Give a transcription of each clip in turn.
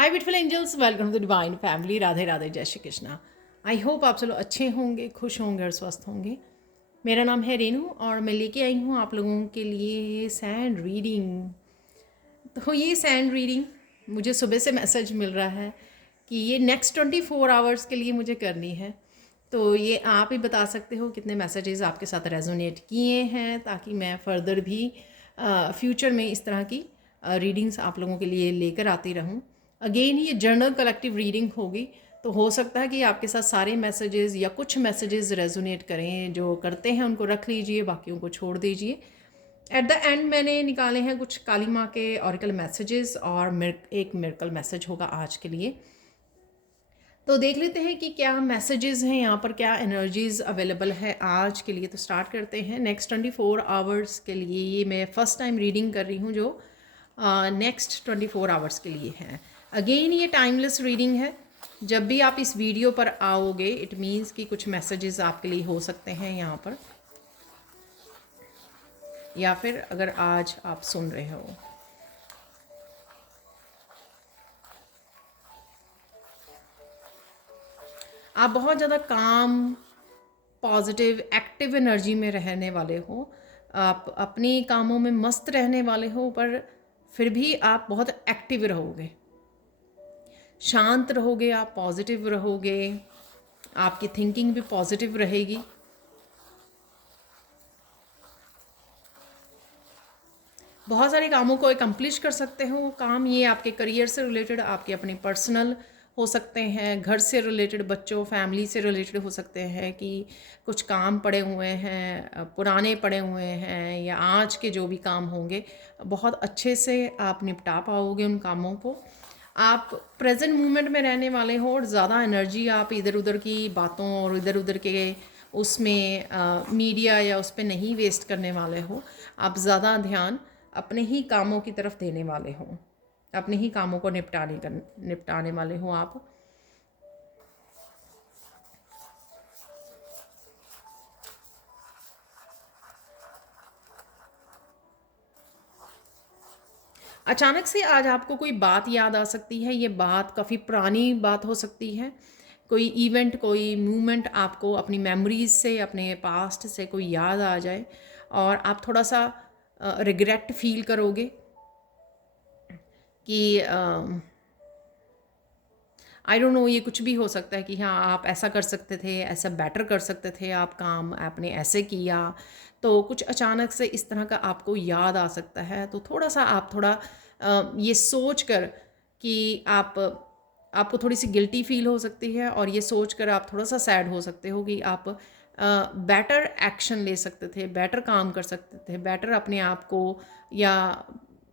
Hi beautiful angels, welcome to divine family. Radhe Radhe, जय Shri Krishna. I hope आप सब लोग अच्छे होंगे, खुश होंगे और स्वस्थ होंगे। मेरा नाम है रेनू और मैं लेके आई हूँ आप लोगों के लिए सैंड रीडिंग। तो ये सैंड रीडिंग मुझे सुबह से मैसेज मिल रहा है कि ये नेक्स्ट 24 आवर्स के लिए मुझे करनी है। तो ये आप ही बता सकते हो कितने मैसेजेस आपके साथ रेजोनेट किए हैं, ताकि मैं फर्दर भी फ्यूचर में इस तरह की रीडिंग्स आप लोगों के लिए लेकर आती रहूं। अगेन ये जर्नल कलेक्टिव रीडिंग होगी, तो हो सकता है कि आपके साथ सारे मैसेजेस या कुछ मैसेजेस रेजोनेट करें। जो करते हैं उनको रख लीजिए, बाकियों को छोड़ दीजिए। एट द एंड मैंने निकाले हैं कुछ काली माँ के ऑरिकल मैसेजेस और एक मिरेकल मैसेज होगा आज के लिए। तो देख लेते हैं कि क्या मैसेजेस हैं यहाँ पर, क्या एनर्जीज अवेलेबल है आज के लिए। तो स्टार्ट करते हैं। नेक्स्ट 24 आवर्स के लिए ये मैं फ़र्स्ट टाइम रीडिंग कर रही हूँ जो नेक्स्ट 24 आवर्स के लिए है। अगेन ये टाइमलेस रीडिंग है। जब भी आप इस वीडियो पर आओगे इट मीन्स कि कुछ मैसेजेस आपके लिए हो सकते हैं यहाँ पर, या फिर अगर आज आप सुन रहे हो। आप बहुत ज़्यादा काम, पॉजिटिव, एक्टिव एनर्जी में रहने वाले हो। आप अपने कामों में मस्त रहने वाले हो, पर फिर भी आप बहुत एक्टिव रहोगे, शांत रहोगे, आप पॉजिटिव रहोगे, आपकी थिंकिंग भी पॉजिटिव रहेगी। बहुत सारे कामों को एकम्प्लिश कर सकते हो। काम ये आपके करियर से रिलेटेड, आपके अपने पर्सनल हो सकते हैं, घर से रिलेटेड, बच्चों, फैमिली से रिलेटेड हो सकते हैं कि कुछ काम पड़े हुए हैं, पुराने पड़े हुए हैं, या आज के जो भी काम होंगे बहुत अच्छे से आप निपटा पाओगे उन कामों को। आप प्रेजेंट मोमेंट में रहने वाले हो और ज़्यादा एनर्जी आप इधर उधर की बातों और इधर उधर के उसमें मीडिया या उस पर नहीं वेस्ट करने वाले हो। आप ज़्यादा ध्यान अपने ही कामों की तरफ देने वाले हो, अपने ही कामों को निपटाने वाले हो आप। अचानक से आज आपको कोई बात याद आ सकती है। ये बात काफ़ी पुरानी बात हो सकती है। कोई इवेंट, कोई मूवमेंट आपको अपनी मेमोरीज से, अपने पास्ट से कोई याद आ जाए और आप थोड़ा सा रिग्रेट फील करोगे कि आई डोंट नो, ये कुछ भी हो सकता है कि हाँ आप ऐसा कर सकते थे, ऐसा बेटर कर सकते थे, आप काम आपने ऐसे किया। तो कुछ अचानक से इस तरह का आपको याद आ सकता है। तो थोड़ा सा आप थोड़ा ये सोच कर कि आपको थोड़ी सी गिल्टी फील हो सकती है, और ये सोच कर आप थोड़ा सा सैड हो सकते हो कि आप बेटर एक्शन ले सकते थे, बेटर काम कर सकते थे, बेटर अपने आप को या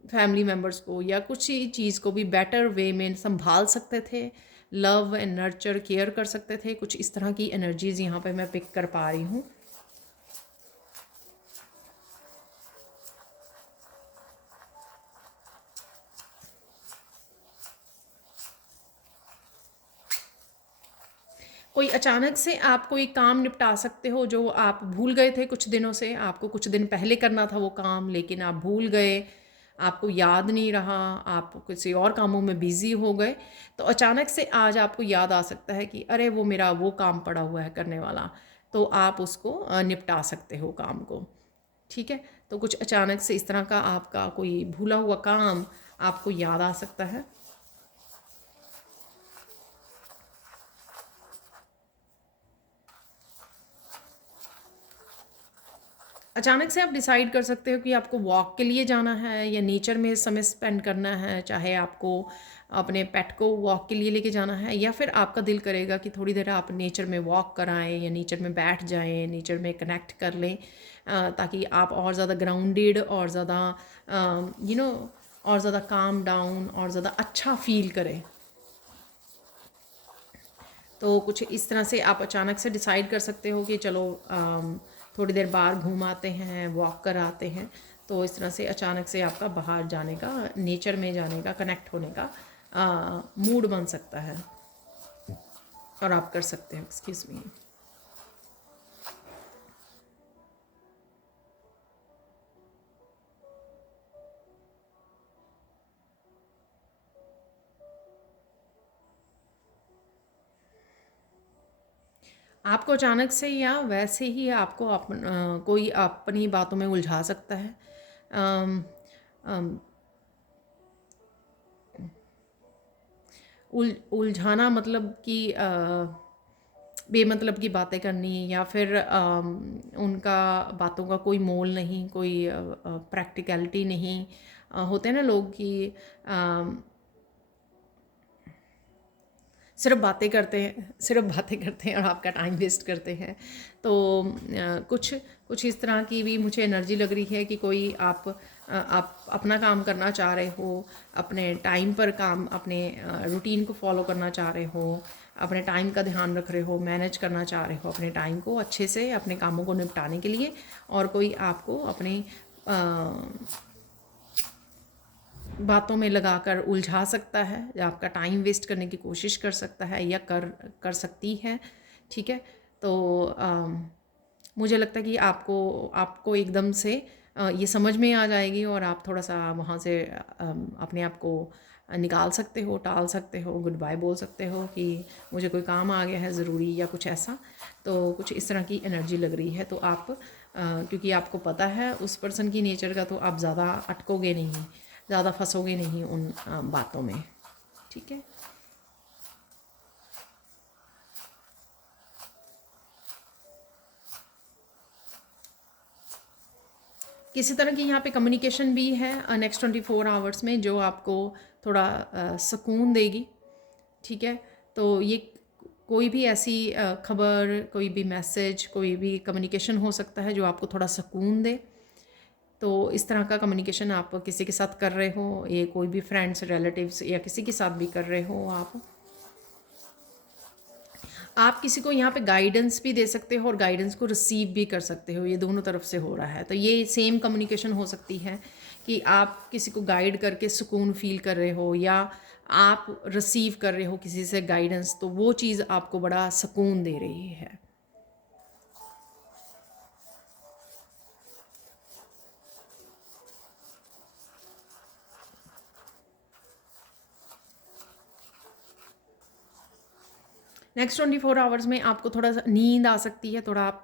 फैमिली मेम्बर्स को या कुछ ही चीज़ को भी बेटर वे में संभाल सकते थे, लव एंड नर्चर केयर कर सकते थे। कुछ इस तरह की एनर्जीज यहाँ पे मैं पिक कर पा रही हूँ। कोई अचानक से आप कोई काम निपटा सकते हो जो आप भूल गए थे कुछ दिनों से। आपको कुछ दिन पहले करना था वो काम, लेकिन आप भूल गए, आपको याद नहीं रहा, आप किसी और कामों में बिजी हो गए। तो अचानक से आज आपको याद आ सकता है कि अरे वो मेरा वो काम पड़ा हुआ है करने वाला, तो आप उसको निपटा सकते हो काम को। ठीक है। तो कुछ अचानक से इस तरह का आपका कोई भूला हुआ काम आपको याद आ सकता है। अचानक से आप डिसाइड कर सकते हो कि आपको वॉक के लिए जाना है या नेचर में समय स्पेंड करना है। चाहे आपको अपने पेट को वॉक के लिए लेके जाना है, या फिर आपका दिल करेगा कि थोड़ी देर आप नेचर में वॉक कराएं या नेचर में बैठ जाएं, नेचर में कनेक्ट कर लें, ताकि आप और ज़्यादा ग्राउंडेड और ज़्यादा और ज़्यादा काम डाउन और ज़्यादा अच्छा फील करें। तो कुछ इस तरह से आप अचानक से डिसाइड कर सकते हो कि चलो थोड़ी देर बाहर घूम आते हैं, वॉक कर आते हैं। तो इस तरह से अचानक से आपका बाहर जाने का, नेचर में जाने का, कनेक्ट होने का मूड बन सकता है, और आप कर सकते हो। Excuse me. आपको अचानक से या वैसे ही आपको कोई अपनी बातों में उलझा सकता है। अम, अम, उलझाना मतलब कि बेमतलब की बातें करनी, या फिर उनका बातों का कोई मोल नहीं, कोई प्रैक्टिकलिटी नहीं। होते हैं ना लोग कि अम, सिर्फ बातें करते हैं और आपका टाइम वेस्ट करते हैं। तो कुछ कुछ इस तरह की भी मुझे एनर्जी लग रही है कि कोई आप अपना काम करना चाह रहे हो, अपने टाइम पर काम, अपने रूटीन को फॉलो करना चाह रहे हो, अपने टाइम का ध्यान रख रहे हो, मैनेज करना चाह रहे हो अपने टाइम को अच्छे से, अपने कामों को निपटाने के लिए। और कोई आपको अपने बातों में लगाकर उलझा सकता है, या आपका टाइम वेस्ट करने की कोशिश कर सकता है, या कर कर सकती है। ठीक है। तो मुझे लगता है कि आपको आपको एकदम से ये समझ में आ जाएगी, और आप थोड़ा सा वहाँ से अपने आप को निकाल सकते हो, टाल सकते हो, गुड बाय बोल सकते हो कि मुझे कोई काम आ गया है ज़रूरी, या कुछ ऐसा। तो कुछ इस तरह की एनर्जी लग रही है। तो आप क्योंकि आपको पता है उस पर्सन की नेचर का, तो आप ज़्यादा अटकोगे नहीं, ज़्यादा फंसोगे नहीं उन बातों में। ठीक है। किसी तरह की यहाँ पे कम्युनिकेशन भी है नेक्स्ट 24 आवर्स में, जो आपको थोड़ा सुकून देगी। ठीक है। तो ये कोई भी ऐसी खबर, कोई भी मैसेज, कोई भी कम्युनिकेशन हो सकता है जो आपको थोड़ा सुकून दे। तो इस तरह का कम्युनिकेशन आप किसी के साथ कर रहे हो, ये कोई भी फ्रेंड्स, रिलेटिव्स या किसी के साथ भी कर रहे हो आप किसी को यहाँ पे गाइडेंस भी दे सकते हो और गाइडेंस को रिसीव भी कर सकते हो। ये दोनों तरफ से हो रहा है। तो ये सेम कम्युनिकेशन हो सकती है कि आप किसी को गाइड करके सुकून फील कर रहे हो, या आप रिसीव कर रहे हो किसी से गाइडेंस, तो वो चीज़ आपको बड़ा सुकून दे रही है। नेक्स्ट 24 आवर्स में आपको थोड़ा सा नींद आ सकती है, थोड़ा आप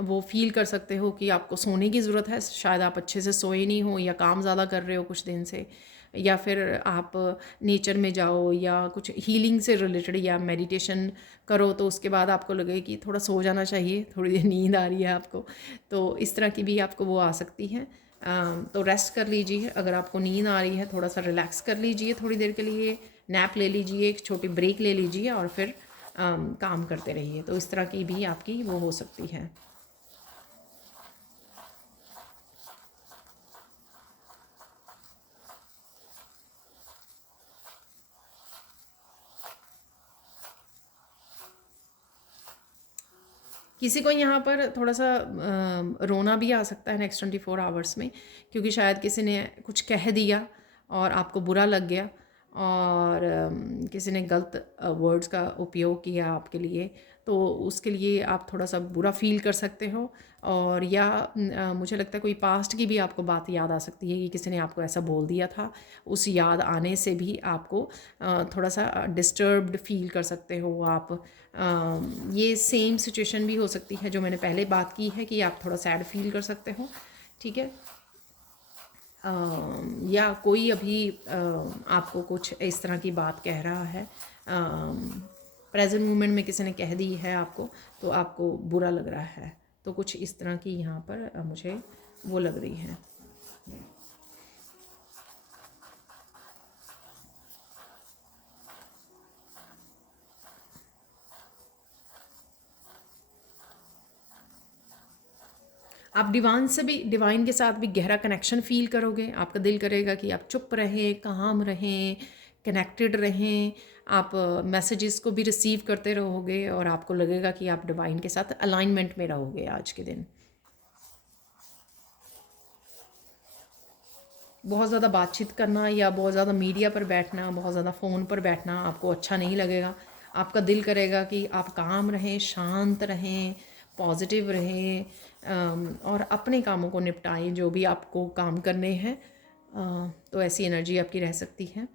वो फील कर सकते हो कि आपको सोने की ज़रूरत है, शायद आप अच्छे से सोए नहीं हो, या काम ज़्यादा कर रहे हो कुछ दिन से, या फिर आप नेचर में जाओ, या कुछ हीलिंग से रिलेटेड या मेडिटेशन करो, तो उसके बाद आपको लगे कि थोड़ा सो जाना चाहिए, थोड़ी देर नींद आ रही है आपको। तो इस तरह की भी आपको वो आ सकती है। तो रेस्ट कर लीजिए, अगर आपको नींद आ रही है थोड़ा सा रिलैक्स कर लीजिए, थोड़ी देर के लिए नैप ले लीजिए, एक छोटी ब्रेक ले लीजिए, और फिर काम करते रहिए। तो इस तरह की भी आपकी वो हो सकती है। किसी को यहाँ पर थोड़ा सा रोना भी आ सकता है नेक्स्ट 24 आवर्स में, क्योंकि शायद किसी ने कुछ कह दिया और आपको बुरा लग गया, और किसी ने गलत वर्ड्स का उपयोग किया आपके लिए, तो उसके लिए आप थोड़ा सा बुरा फील कर सकते हो। और या मुझे लगता है कोई पास्ट की भी आपको बात याद आ सकती है कि किसी ने आपको ऐसा बोल दिया था। उस याद आने से भी आपको थोड़ा सा डिस्टर्ब्ड फील कर सकते हो आप। ये सेम सिचुएशन भी हो सकती है जो मैंने पहले बात की है, कि आप थोड़ा सैड फील कर सकते हो। ठीक है। या कोई अभी आपको कुछ इस तरह की बात कह रहा है, प्रेजेंट मोमेंट में किसी ने कह दी है आपको, तो आपको बुरा लग रहा है। तो कुछ इस तरह की यहाँ पर मुझे वो लग रही है। आप डिवाइन के साथ भी गहरा कनेक्शन फ़ील करोगे। आपका दिल करेगा कि आप चुप रहें, काम रहें, कनेक्टेड रहें। आप मैसेजेस को भी रिसीव करते रहोगे, और आपको लगेगा कि आप डिवाइन के साथ अलाइनमेंट में रहोगे आज के दिन। बहुत ज़्यादा बातचीत करना, या बहुत ज़्यादा मीडिया पर बैठना, बहुत ज़्यादा फ़ोन पर बैठना आपको अच्छा नहीं लगेगा। आपका दिल करेगा कि आप काम रहें, शांत रहें, पॉजिटिव रहें, और अपने कामों को निपटाएं जो भी आपको काम करने हैं। तो ऐसी एनर्जी आपकी रह सकती है।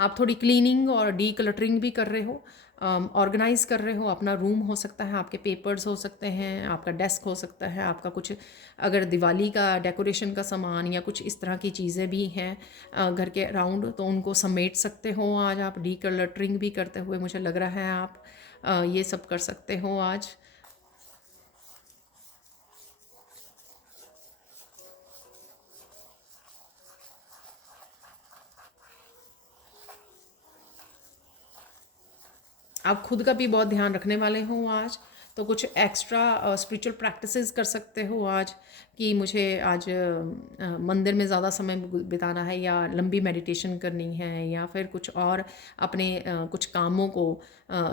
आप थोड़ी क्लीनिंग और डी क्लटरिंग भी कर रहे हो, ऑर्गेनाइज कर रहे हो। अपना रूम हो सकता है, आपके पेपर्स हो सकते हैं, आपका डेस्क हो सकता है, आपका कुछ अगर दिवाली का डेकोरेशन का सामान या कुछ इस तरह की चीज़ें भी हैं घर के अराउंड, तो उनको समेट सकते हो आज आप। डी क्लटरिंग भी करते हुए मुझे लग रहा है आप ये सब कर सकते हो आज। आप खुद का भी बहुत ध्यान रखने वाले हो आज, तो कुछ एक्स्ट्रा स्पिरिचुअल प्रैक्टिसेस कर सकते हो आज कि मुझे आज मंदिर में ज़्यादा समय बिताना है, या लंबी मेडिटेशन करनी है, या फिर कुछ और अपने कुछ कामों को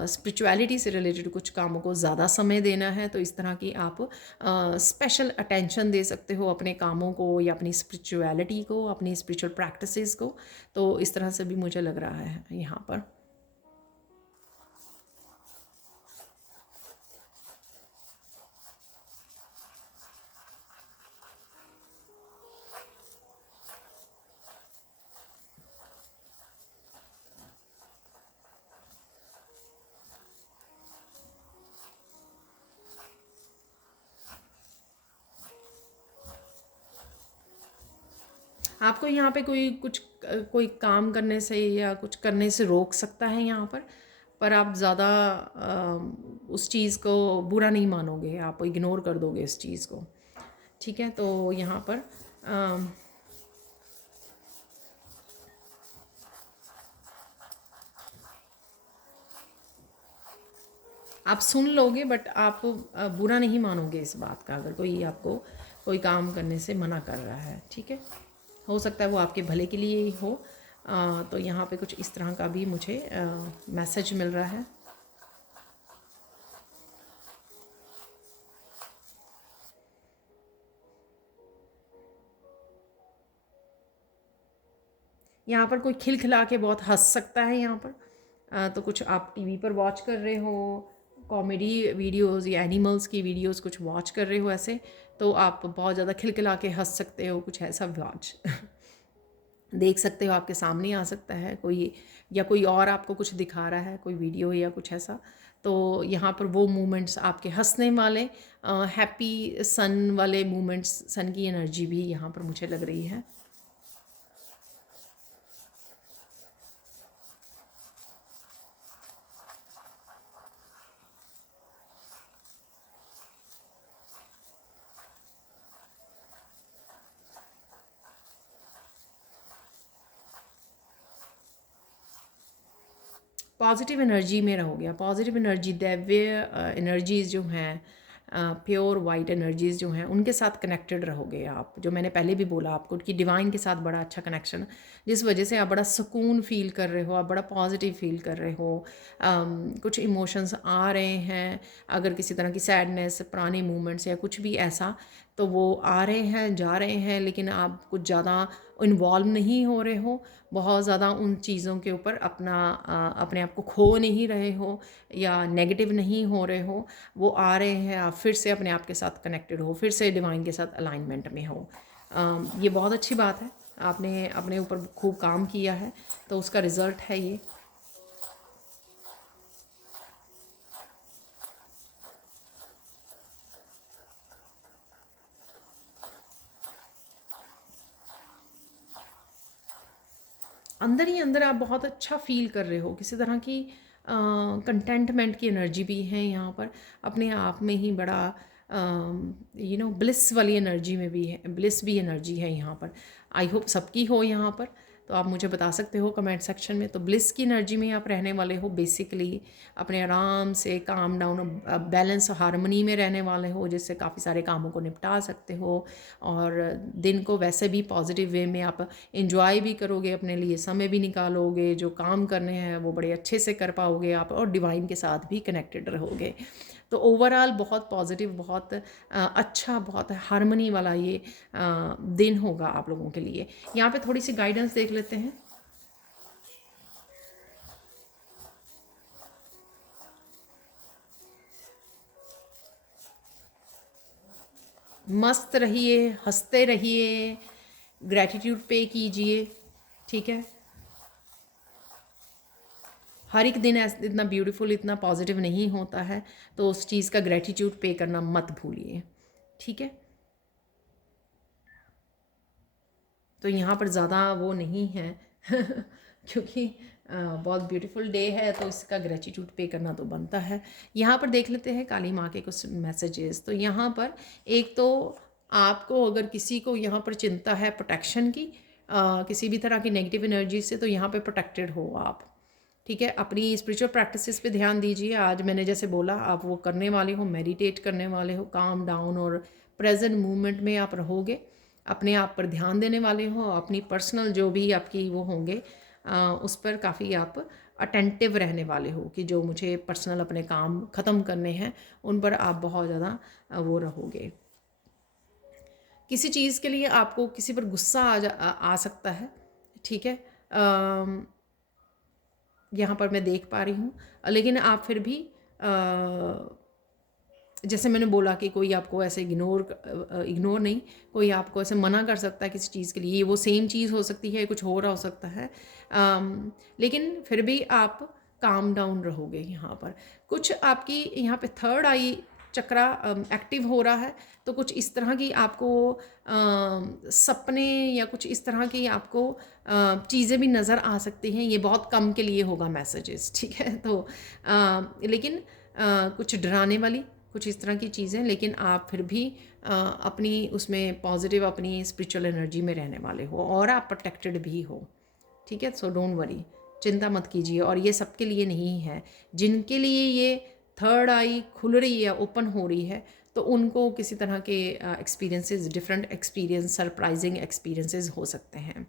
स्पिरिचुअलिटी से रिलेटेड कुछ कामों को ज़्यादा समय देना है। तो इस तरह की आप स्पेशल अटेंशन दे सकते हो अपने कामों को या अपनी स्पिरिचुअलिटी को, अपनी स्पिरिचुअल प्रैक्टिसेस को। तो इस तरह से भी मुझे लग रहा है यहाँ पर। आपको यहाँ पे कोई काम करने से या कुछ करने से रोक सकता है यहाँ पर आप ज़्यादा उस चीज़ को बुरा नहीं मानोगे, आप इग्नोर कर दोगे इस चीज़ को। ठीक है, तो यहाँ पर आप सुन लोगे, बट आप बुरा नहीं मानोगे इस बात का, अगर कोई आपको कोई काम करने से मना कर रहा है। ठीक है, हो सकता है वो आपके भले के लिए ही हो। तो यहाँ पे कुछ इस तरह का भी मुझे मैसेज मिल रहा है। यहाँ पर कोई खिलखिला के बहुत हंस सकता है यहाँ पर। तो कुछ आप टीवी पर वॉच कर रहे हो, कॉमेडी वीडियोस या एनिमल्स की वीडियोस कुछ वॉच कर रहे हो ऐसे, तो आप बहुत ज़्यादा खिलखिला के हंस सकते हो, कुछ ऐसा वॉच देख सकते हो, आपके सामने आ सकता है कोई, या कोई और आपको कुछ दिखा रहा है, कोई वीडियो या कुछ ऐसा। तो यहाँ पर वो मोमेंट्स आपके हंसने वाले, हैप्पी सन वाले मोमेंट्स, सन की एनर्जी भी यहाँ पर मुझे लग रही है। पॉजिटिव एनर्जी में रहोगे। पॉजिटिव एनर्जी, दैवीय एनर्जीज़ जो हैं, प्योर वाइट एनर्जीज़ जो हैं, उनके साथ कनेक्टेड रहोगे आप। जो मैंने पहले भी बोला आपको कि डिवाइन के साथ बड़ा अच्छा कनेक्शन, जिस वजह से आप बड़ा सुकून फील कर रहे हो, आप बड़ा पॉजिटिव फील कर रहे हो। कुछ इमोशंस आ रहे हैं, अगर किसी तरह की सैडनेस, पुराने मूवमेंट्स या कुछ भी ऐसा, तो वो आ रहे हैं, जा रहे हैं, लेकिन आप कुछ ज़्यादा इन्वॉल्व नहीं हो रहे हो, बहुत ज़्यादा उन चीज़ों के ऊपर अपने आप को खो नहीं रहे हो, या नेगेटिव नहीं हो रहे हो। वो आ रहे हैं, आप फिर से अपने आप के साथ कनेक्टेड हो, फिर से डिवाइन के साथ अलाइनमेंट में हो। ये बहुत अच्छी बात है, आपने अपने ऊपर खूब काम किया है, तो उसका रिज़ल्ट है ये। अंदर ही अंदर आप बहुत अच्छा फ़ील कर रहे हो, किसी तरह की कंटेंटमेंट की एनर्जी भी है यहाँ पर। अपने आप में ही बड़ा ब्लिस वाली एनर्जी में भी है, ब्लिस भी एनर्जी है यहाँ पर। आई होप सबकी हो यहाँ पर, तो आप मुझे बता सकते हो कमेंट सेक्शन में। तो ब्लिस की एनर्जी में आप रहने वाले हो बेसिकली, अपने आराम से काम डाउन, बैलेंस, हारमोनी में रहने वाले हो, जिससे काफ़ी सारे कामों को निपटा सकते हो, और दिन को वैसे भी पॉजिटिव वे में आप इंजॉय भी करोगे, अपने लिए समय भी निकालोगे, जो काम करने हैं वो बड़े अच्छे से कर पाओगे आप, और डिवाइन के साथ भी कनेक्टेड रहोगे। तो ओवरऑल बहुत पॉजिटिव, बहुत अच्छा, बहुत हारमनी वाला ये दिन होगा आप लोगों के लिए। यहाँ पे थोड़ी सी गाइडेंस देख लेते हैं। मस्त रहिए, हंसते रहिए, ग्रैटिट्यूड पे कीजिए। ठीक है, हर एक दिन ऐसा इतना ब्यूटीफुल, इतना पॉजिटिव नहीं होता है, तो उस चीज़ का ग्रेटिट्यूड पे करना मत भूलिए, ठीक है। तो यहाँ पर ज़्यादा वो नहीं है क्योंकि बहुत ब्यूटीफुल डे है, तो इसका ग्रेटिट्यूड पे करना तो बनता है। यहाँ पर देख लेते हैं काली माँ के कुछ मैसेजेस। तो यहाँ पर एक तो आपको अगर किसी को यहाँ पर चिंता है प्रोटेक्शन की, किसी भी तरह की नेगेटिव एनर्जी से, तो यहाँ पर प्रोटेक्टेड हो आप, ठीक है। अपनी स्पिरिचुअल प्रैक्टिसेस पे ध्यान दीजिए। आज मैंने जैसे बोला, आप वो करने वाले हो, मेडिटेट करने वाले हो, काम डाउन और प्रेजेंट मूवमेंट में आप रहोगे, अपने आप पर ध्यान देने वाले हो, अपनी पर्सनल जो भी आपकी वो होंगे उस पर काफ़ी आप अटेंटिव रहने वाले हो कि जो मुझे पर्सनल अपने काम ख़त्म करने हैं उन पर आप बहुत ज़्यादा वो रहोगे। किसी चीज़ के लिए आपको किसी पर गुस्सा आ सकता है, ठीक है, यहाँ पर मैं देख पा रही हूँ, लेकिन आप फिर भी जैसे मैंने बोला कि कोई आपको ऐसे इग्नोर नहीं, कोई आपको ऐसे मना कर सकता है किसी चीज़ के लिए, वो सेम चीज़ हो सकती है, कुछ हो रहा हो सकता है, लेकिन फिर भी आप काम डाउन रहोगे। यहाँ पर कुछ आपकी यहाँ पे थर्ड आई चक्रा एक्टिव हो रहा है, तो कुछ इस तरह की आपको सपने या कुछ इस तरह की आपको चीज़ें भी नज़र आ सकती हैं। ये बहुत कम के लिए होगा मैसेजेस, ठीक है। तो लेकिन कुछ डराने वाली कुछ इस तरह की चीज़ें, लेकिन आप फिर भी अपनी उसमें पॉजिटिव अपनी स्पिरिचुअल एनर्जी में रहने वाले हो और आप प्रोटेक्टेड भी हो, ठीक है। सो डोंट वरी, चिंता मत कीजिए। और ये सबके लिए नहीं है, जिनके लिए ये थर्ड आई खुल रही है, ओपन हो रही है, तो उनको किसी तरह के experiences, different experience, surprising experiences हो सकते हैं।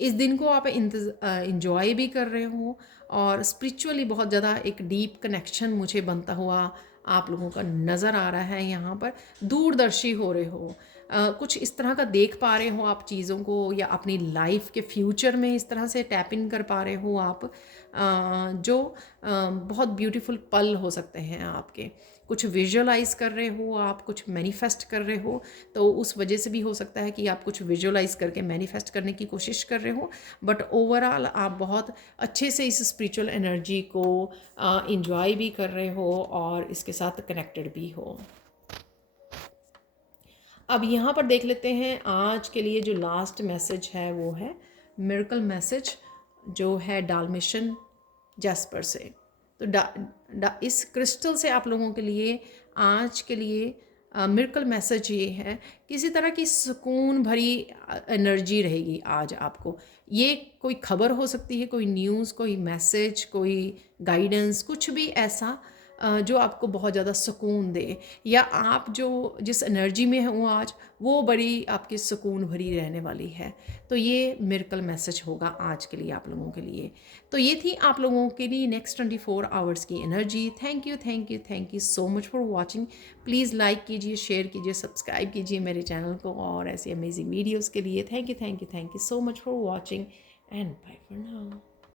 इस दिन को आप इंजॉय भी कर रहे हो और स्पिरिचुअली बहुत ज़्यादा एक डीप कनेक्शन मुझे बनता हुआ आप लोगों का नज़र आ रहा है। यहाँ पर दूरदर्शी हो रहे हो, कुछ इस तरह का देख पा रहे हो आप चीज़ों को, या अपनी लाइफ के फ्यूचर में इस तरह से टैप इन कर पा रहे हो आप, जो बहुत ब्यूटीफुल पल हो सकते हैं आपके। कुछ विजुअलाइज कर रहे हो आप, कुछ मैनिफेस्ट कर रहे हो, तो उस वजह से भी हो सकता है कि आप कुछ विजुअलाइज करके मैनिफेस्ट करने की कोशिश कर रहे हो, बट ओवरऑल आप बहुत अच्छे से इस स्पिरिचुअल एनर्जी को इंजॉय भी कर रहे हो और इसके साथ कनेक्टेड भी हो। अब यहाँ पर देख लेते हैं आज के लिए जो लास्ट मैसेज है, वो है मिरेकल मैसेज जो है डालमेशियन जैस्पर से। तो इस क्रिस्टल से आप लोगों के लिए आज के लिए मिरेकल मैसेज ये है, किसी तरह की सुकून भरी एनर्जी रहेगी आज आपको। ये कोई खबर हो सकती है, कोई न्यूज़, कोई मैसेज, कोई गाइडेंस, कुछ भी ऐसा जो आपको बहुत ज़्यादा सुकून दे, या आप जो जिस एनर्जी में हो आज वो बड़ी आपकी सुकून भरी रहने वाली है। तो ये मिरेकल मैसेज होगा आज के लिए आप लोगों के लिए। तो ये थी आप लोगों के लिए नेक्स्ट 24 आवर्स की energy. Thank you, thank you, thank you so much for watching. Please like कीजिए, शेयर कीजिए, सब्सक्राइब कीजिए मेरे चैनल को और ऐसी अमेजिंग वीडियोज़ के लिए। Thank you, thank you, thank you so much for watching and bye for now.